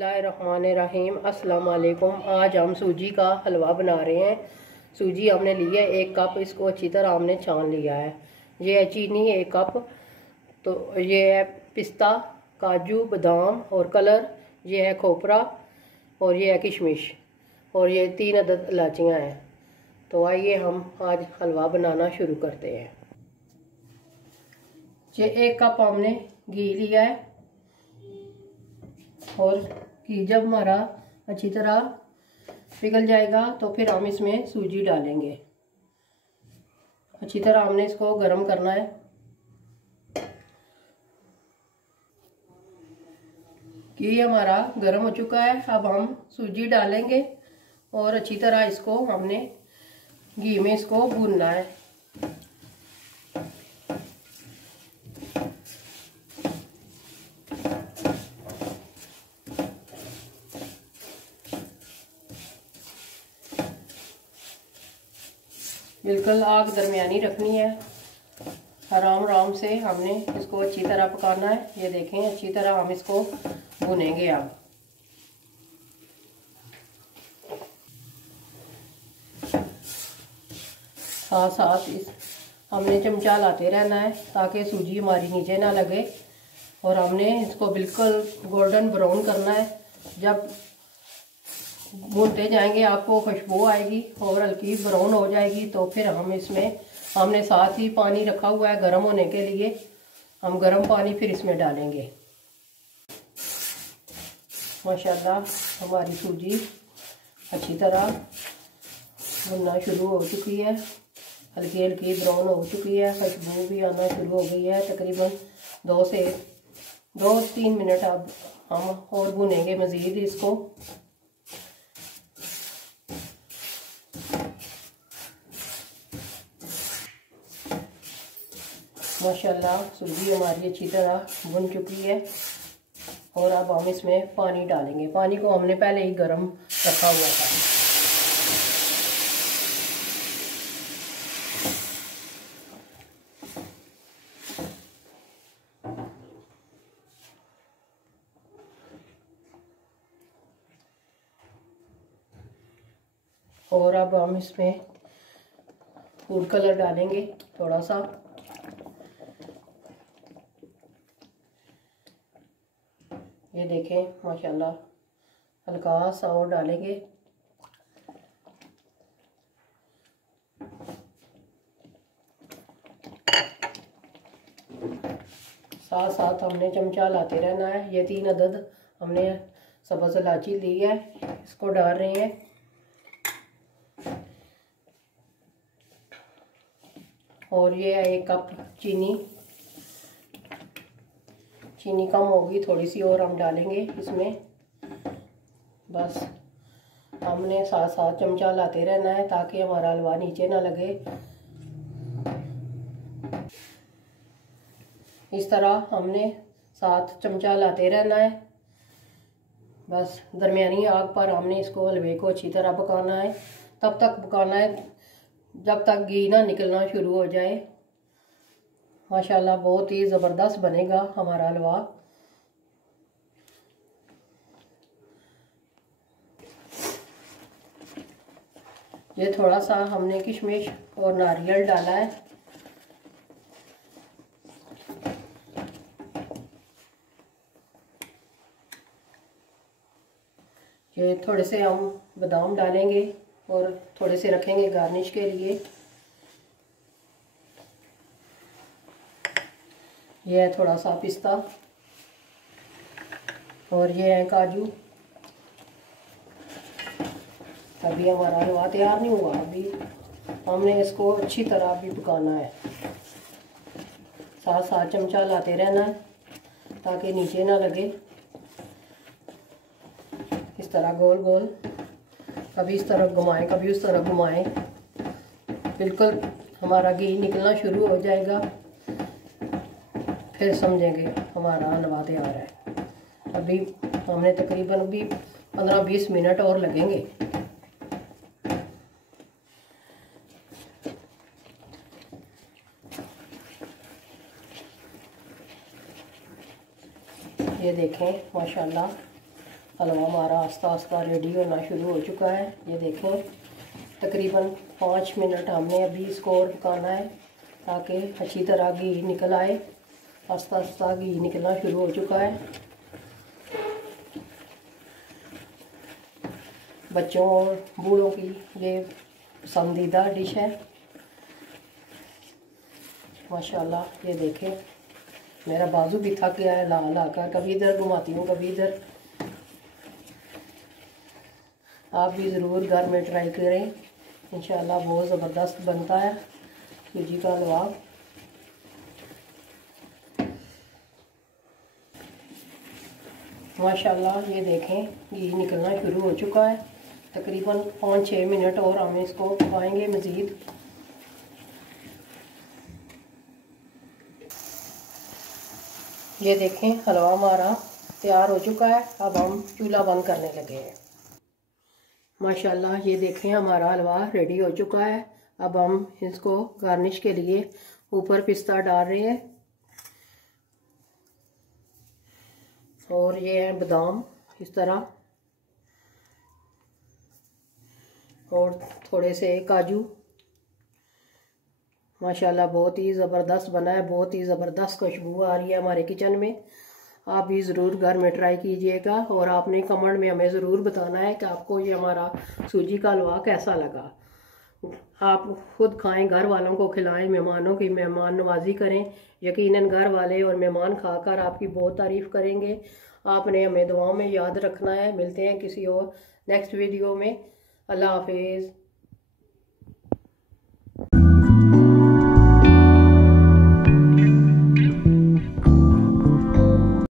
बिस्मिल्लाहिर्रहमानिर्रहीम। अस्सलाम वालेकुम। आज हम सूजी का हलवा बना रहे हैं। सूजी हमने ली है 1 कप, इसको अच्छी तरह हमने छान लिया है। ये है चीनी 1 कप, तो ये है पिस्ता, काजू, बादाम और कलर, ये है खोपरा और ये है किशमिश और ये 3 अदद इलायचियाँ हैं। तो आइए हम आज हलवा बनाना शुरू करते हैं। ये 1 कप हमने घी लिया है और घी जब हमारा अच्छी तरह पिघल जाएगा तो फिर हम इसमें सूजी डालेंगे। अच्छी तरह हमने इसको गर्म करना है। घी हमारा गर्म हो चुका है, अब हम सूजी डालेंगे और अच्छी तरह इसको हमने घी में इसको भूनना है। बिल्कुल आग दरमियानी रखनी है, आराम आराम से हमने इसको अच्छी तरह पकाना है। ये देखें, अच्छी तरह हम इसको भुनेंगे। अब साथ साथ इस हमने चमचा लाते रहना है ताकि सूजी हमारी नीचे ना लगे। और हमने इसको बिल्कुल गोल्डन ब्राउन करना है। जब भूनते जाएंगे आपको खुशबू आएगी और हल्की ब्राउन हो जाएगी तो फिर हम इसमें, हमने साथ ही पानी रखा हुआ है गर्म होने के लिए, हम गर्म पानी फिर इसमें डालेंगे। माशाल्लाह हमारी सूजी अच्छी तरह भुनना शुरू हो चुकी है, हल्की हल्की ब्राउन हो चुकी है, खुशबू भी आना शुरू हो गई है। तकरीबन 2-3 मिनट अब हम और भुनेंगे मज़ीद इसको। माशाल्लाह सूजी हमारी अच्छी तरह भुन चुकी है और अब हम इसमें पानी डालेंगे। पानी को हमने पहले ही गर्म रखा हुआ था। और अब हम इसमें फूड कलर डालेंगे थोड़ा सा। ये देखें माशाल्लाह हल्का सा और डालेंगे। साथ साथ हमने चमचा लाते रहना है। ये 3 अदद हमने सब्ज़ इलायची ली है, इसको डाल रहे हैं। और ये है 1 कप चीनी। चीनी कम होगी थोड़ी सी और हम डालेंगे इसमें। बस हमने साथ साथ चमचा लाते रहना है ताकि हमारा हलवा नीचे ना लगे। इस तरह हमने साथ चमचा लाते रहना है। बस दरमियानी आग पर हमने इसको हलवे को अच्छी तरह पकाना है। तब तक पकाना है जब तक घी ना निकलना शुरू हो जाए। माशाल्लाह बहुत ही ज़बरदस्त बनेगा हमारा हलवा। ये थोड़ा सा हमने किशमिश और नारियल डाला है। ये थोड़े से हम बादाम डालेंगे और थोड़े से रखेंगे गार्निश के लिए। ये है थोड़ा सा पिस्ता और ये है काजू। अभी हमारा हलवा तैयार नहीं हुआ, अभी हमने इसको अच्छी तरह भी पकाना है। साथ साथ चमचा लाते रहना है ताकि नीचे ना लगे। इस तरह गोल गोल, कभी इस तरफ घुमाएं कभी उस तरफ घुमाएं। बिल्कुल हमारा घी निकलना शुरू हो जाएगा, फिर समझेंगे हमारा हलवा तैयार है। अभी हमने तकरीबन भी 15-20 मिनट और लगेंगे। ये देखें माशाल्लाह हलवा हमारा आस्ता आस्ता रेडी होना शुरू हो चुका है। ये देखें, तकरीबन 5 मिनट हमने अभी इसको और पकाना है ताकि अच्छी तरह घी निकल आए। आस्ता आस्ता घी निकलना शुरू हो चुका है। बच्चों और बूढ़ों की ये पसंदीदा डिश है माशाल्लाह। ये देखें, मेरा बाजू भी थक गया है ला ला कर, कभी इधर घुमाती हूँ कभी इधर। आप भी ज़रूर घर में ट्राई करें, इंशाल्लाह बहुत ज़बरदस्त बनता है सूजी का हलवा। माशाल्लाह ये देखें, घी निकलना शुरू हो चुका है। तकरीबन 5-6 मिनट और हम इसको पकाएंगे मज़ीद। ये देखें, हलवा हमारा तैयार हो चुका है। अब हम चूल्हा बंद करने लगे हैं। माशाल्लाह ये देखें, हमारा हलवा रेडी हो चुका है। अब हम इसको गार्निश के लिए ऊपर पिस्ता डाल रहे हैं और ये है बादाम इस तरह, और थोड़े से काजू। माशाल्लाह बहुत ही ज़बरदस्त बना है, बहुत ही ज़बरदस्त खुशबू आ रही है हमारे किचन में। आप भी ज़रूर घर में ट्राई कीजिएगा और आपने कमेंट में हमें ज़रूर बताना है कि आपको ये हमारा सूजी का हलवा कैसा लगा। आप खुद खाएं, घर वालों को खिलाएं, मेहमानों की मेहमान नवाजी करें। यकीनन घर वाले और मेहमान खाकर आपकी बहुत तारीफ़ करेंगे। आपने हमें दुआओं में याद रखना है। मिलते हैं किसी और नेक्स्ट वीडियो में। अल्लाह हाफिज़।